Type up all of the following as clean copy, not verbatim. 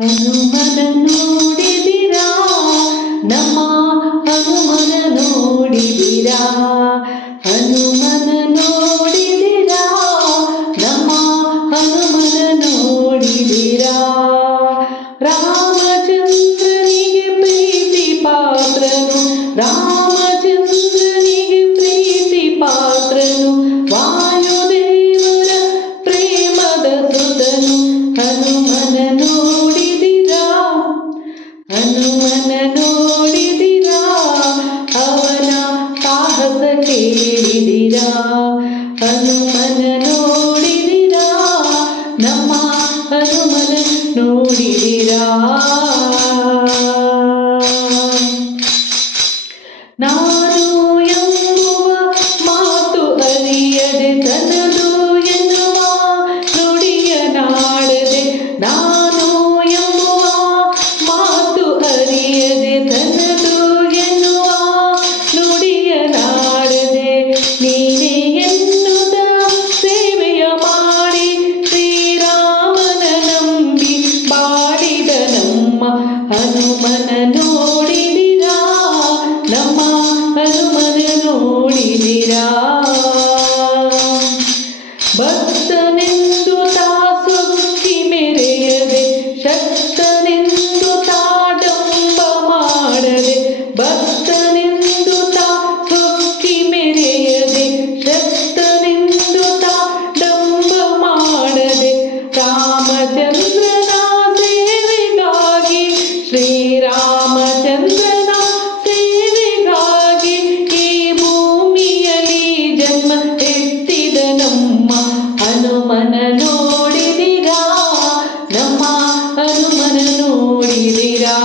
ಹನುಮನ ನೋಡಿದಿರಾ, ನಮ್ಮ ಹನುಮನ ನೋಡಿದಿರಾ, ಹನುಮನ ನೋಡಿದಿರಾ, ನಮ್ಮ ಹನುಮನ ನೋಡಿದಿರಾ. ರಾಮಚಂದ್ರನಿಗೆ ಪ್ರೀತಿ ಪಾತ್ರನು, ರಾಮಚಂದ್ರನಿಗೆ ಪ್ರೀತಿ ಪಾತ್ರನು, ವಾಯುದೇವರ ಪ್ರೇಮದ ಸುತನು. ಹನುಮನ ನೋಡಿದಿರಾ, ಹನುಮನ ನೋಡಿದಿರಾ, ಅವನ ಸಾಹಸ ಕೇಳಿದಿರಾ, ಹನುಮನ ನೋಡಿದಿರಾ, ನಮ್ಮ ಹನುಮನ ನೋಡಿದಿರಾ. ನಾನು ಎಂಬುವ ಮಾತು ಅರಿಯದೆ ತನದು ಎನ್ನುವ ನುಡಿಯ ನಾಡದೆ, ನಾನು ಎಂಬುವ ಮಾತು ಅರಿಯದೆ ತನದು ಎನ್ನುವ ನುಡಿಯ ನಾಡದೆ, ನೀನೇ ಎನ್ನುತ್ತ ಸೇವೆಯ ಮಾಡಿ ಶ್ರೀರಾಮನ ನಂಬಿ ಬಾಳಿದ ನಮ್ಮ ಹನುಮನ ನೋಡಿದಿರಾ, ನಮ್ಮ ಹನುಮನ ನೋಡಿದಿರಾ. ಭಕ್ತನೆಂದು ತಾಸೊಕ್ಕಿ ಮೆರೆಯದೆ, ಶಕ್ತನೆಂದು ತಾಡಂಬ ಮಾಡದೆ, ಭಕ್ತನೆಂದು ತಾಸೊಕ್ಕಿ ಮೆರೆಯದೆ, ಶಕ್ತನೆಂದು ತಾಡಂಬ ಮಾಡದೆ, ರಾಮಚಂದ್ರನ ಸೇವೆಗಾಗಿ ಶ್ರೀರಾಮಚಂದ್ರನ ಸೇವೆಗಾಗಿ ಈ ಭೂಮಿಯಲ್ಲಿ ಜನ್ಮ ಎತ್ತಿದ ನಮ್ಮ ಹನುಮನ ನೋಡಿದಿರಾ, ನಮ್ಮ ಹನುಮನ ನೋಡಿದಿರಾ.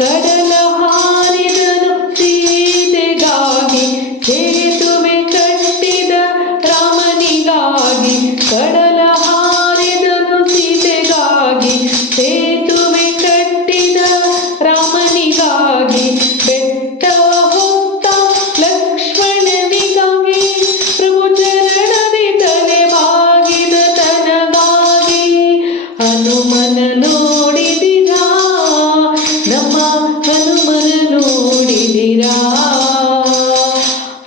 ಕಡಲ ಹಾರಿದನು ಸೀತೆಗಾಗಿ, ಸೇತುವೆ ಕಟ್ಟಿದ ರಾಮನಿಗಾಗಿ, ಕಡಲ ಹಾರಿದನು ಸೀತೆಗಾಗಿ, ಸೇತುವೆ ಕಟ್ಟಿದ ರಾಮನಿಗಾಗಿ, ಬೆಟ್ಟ ಹೊತ್ತ ಲಕ್ಷ್ಮಣನಿಗಾಗಿ, ಪ್ರಭು ಚರಣದಿ ತಲೆ ಬಾಗಿದ ತನಗಾಗಿ. ಹನುಮನ ನೋಡಿದಿರಾ, ನಮ್ಮ ಹನುಮನ ನೋಡಿದಿರಾ.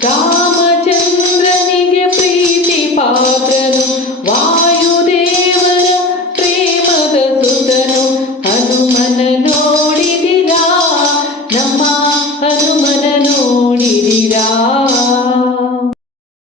ರಾಮಚಂದ್ರನಿಗೆ ಪ್ರೀತಿ ಪಾತ್ರನು,